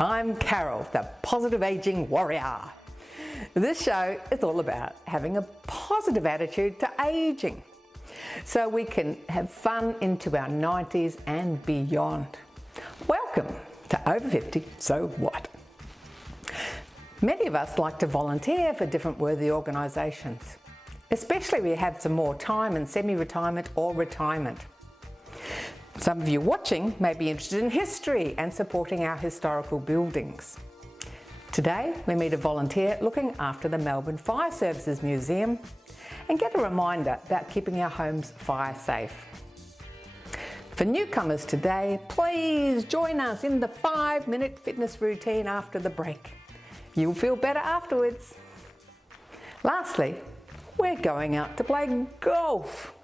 I'm Carol, the Positive Aging Warrior. This show is all about having a positive attitude to aging so we can have fun into our 90s and beyond. Welcome to Over 50, So What? Many of us like to volunteer for different worthy organisations, especially if we have some more time in semi-retirement or retirement. Some of you watching may be interested in history and supporting our historical buildings. Today we meet a volunteer looking after the Melbourne Fire Services Museum and get a reminder about keeping our homes fire safe. For newcomers today, please join us in the 5-minute fitness routine after the break. You'll feel better afterwards. Lastly, we're going out to play golf.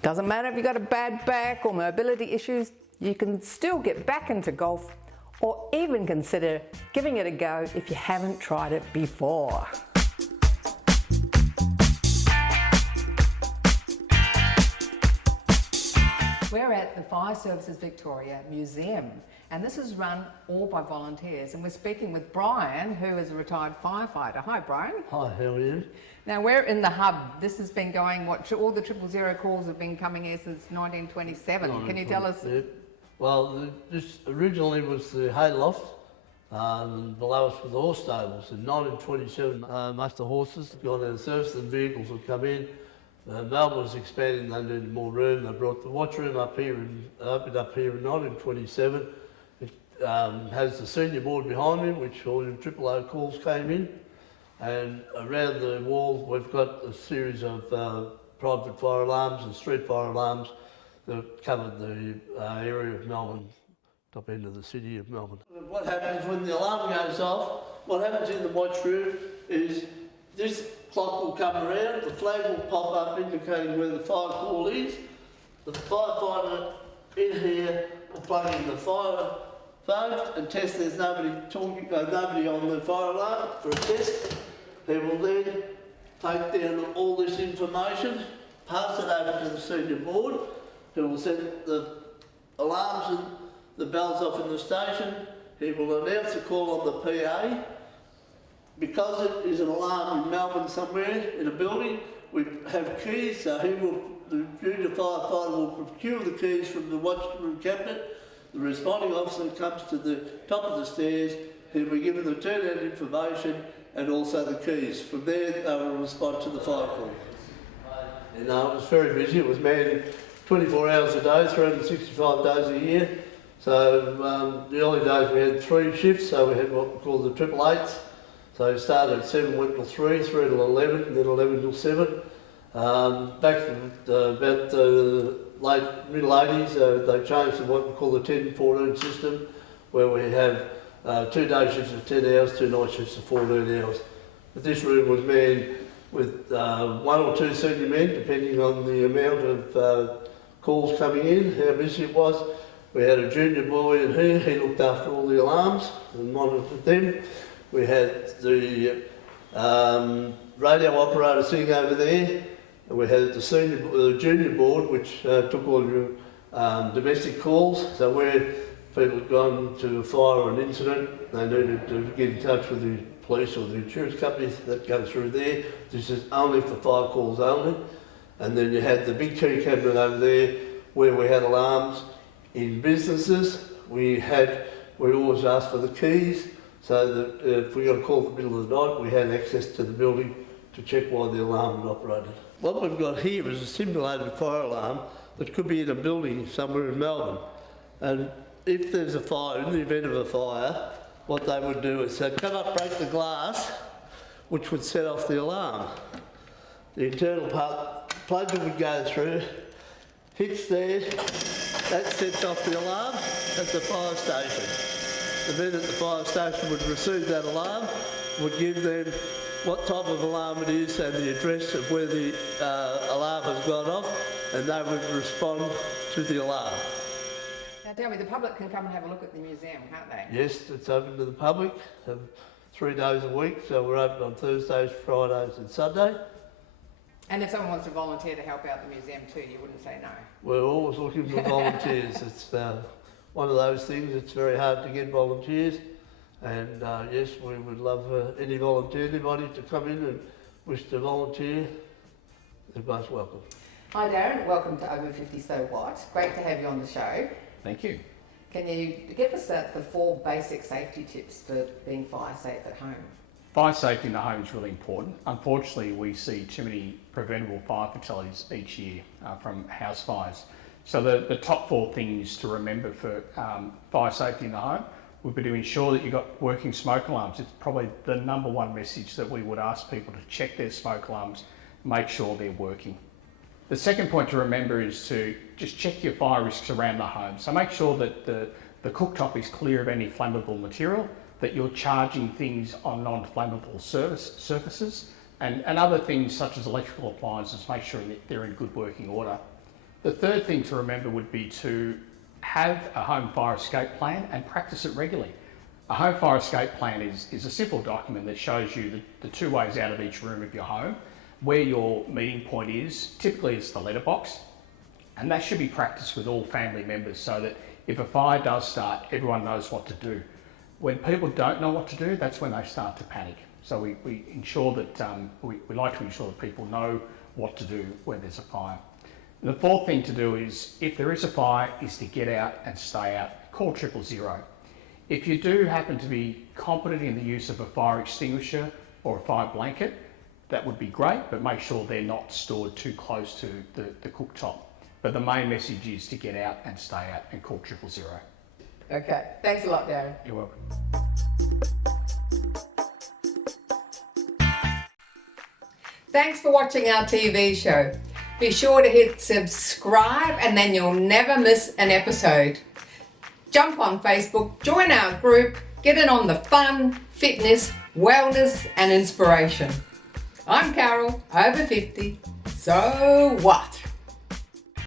Doesn't matter if you've got a bad back or mobility issues, you can still get back into golf or even consider giving it a go if you haven't tried it before. We're at the Fire Services Victoria Museum, and this is run all by volunteers, and we're speaking with Brian, who is a retired firefighter. Hi Brian. Hi, how are you? Now we're in the hub. This has been going, all the 000 calls have been coming here since 1927. Can you tell us? Well, this originally was the hayloft, and below us were the horse stables. In 1927, most of the horses had gone out of service and vehicles had come in. Melbourne was expanding, they needed more room. They brought the watch room up here and opened up here in 1927. It has the senior board behind me, which all your 000 calls came in. And around the wall, we've got a series of private fire alarms and street fire alarms that covered the area of Melbourne, top end of the city of Melbourne. What happens when the alarm goes off, what happens in the watch room is this clock will come around, the flag will pop up indicating where the fire call is. The firefighter in here will plug in the fire phone and test there's nobody on the fire alarm for a test. They will then take down all this information, pass it over to the senior board, who will set the alarms and the bells off in the station. He will announce the call on the PA. Because it is an alarm in Melbourne somewhere in a building, we have keys, so the junior firefighter will procure the keys from the watchroom cabinet. The responding officer comes to the top of the stairs, he'll be given the turnout information and also the keys. From there, they will respond to the fire call. And it was very busy. It was manned 24 hours a day, 365 days a year. So the early days we had 3 shifts, so we had what we call the 888s. So it started at 7, went till 3, 3 till 11, and then 11 till 7. Back about the middle 80s, they changed to what we call the 10-14 system, where we have 2 day shifts of 10 hours, 2 night shifts of 14 hours. But this room was manned with 1 or 2 senior men, depending on the amount of calls coming in, how busy it was. We had a junior boy in here, he looked after all the alarms and monitored them. We had the radio operator sitting over there, and we had the junior board, which took all your domestic calls. So where people had gone to a fire or an incident, they needed to get in touch with the police or the insurance companies that go through there. This is only for fire calls only. And then you had the big key cabinet over there where we had alarms. In businesses, we always asked for the keys, so that if we got a call in the middle of the night, we had access to the building to check why the alarm had operated. What we've got here is a simulated fire alarm that could be in a building somewhere in Melbourne. And if there's a fire, in the event of a fire, what they would do is they'd come up, break the glass, which would set off the alarm. The internal part, plunger would go through, hits there, that sets off the alarm at the fire station. The minute the fire station would receive that alarm, would give them what type of alarm it is and the address of where the alarm has gone off, and they would respond to the alarm. Now tell me, the public can come and have a look at the museum, can't they? Yes, it's open to the public 3 days a week, so we're open on Thursdays, Fridays and Sunday. And if someone wants to volunteer to help out the museum too, you wouldn't say no? We're always looking for volunteers. It's one of those things, it's very hard to get volunteers. And yes, we would love anybody to come in and wish to volunteer. They're most welcome. Hi Darren, welcome to Over 50 So What. Great to have you on the show. Thank you. Can you give us the 4 basic safety tips for being fire safe at home? Fire safety in the home is really important. Unfortunately, we see too many preventable fire fatalities each year from house fires. So the top 4 things to remember for fire safety in the home would be to ensure that you've got working smoke alarms. It's probably the number 1 message that we would ask people to check their smoke alarms, make sure they're working. The second point to remember is to just check your fire risks around the home. So make sure that the cooktop is clear of any flammable material, that you're charging things on non-flammable surfaces, and other things such as electrical appliances, make sure that they're in good working order. The third thing to remember would be to have a home fire escape plan and practice it regularly. A home fire escape plan is a simple document that shows you the 2 ways out of each room of your home, where your meeting point is. Typically it's the letterbox, and that should be practiced with all family members so that if a fire does start, everyone knows what to do. When people don't know what to do, that's when they start to panic. So we ensure that, we like to ensure that people know what to do when there's a fire. And the 4th thing to do is, if there is a fire, is to get out and stay out. Call 000. If you do happen to be competent in the use of a fire extinguisher or a fire blanket, that would be great, but make sure they're not stored too close to the cooktop. But the main message is to get out and stay out and call 000. Okay, thanks a lot Darren. You're welcome. Thanks for watching our TV show. Be sure to hit subscribe and then you'll never miss an episode. Jump on Facebook, join our group, get in on the fun, fitness, wellness and inspiration. I'm Carol, over 50. So what?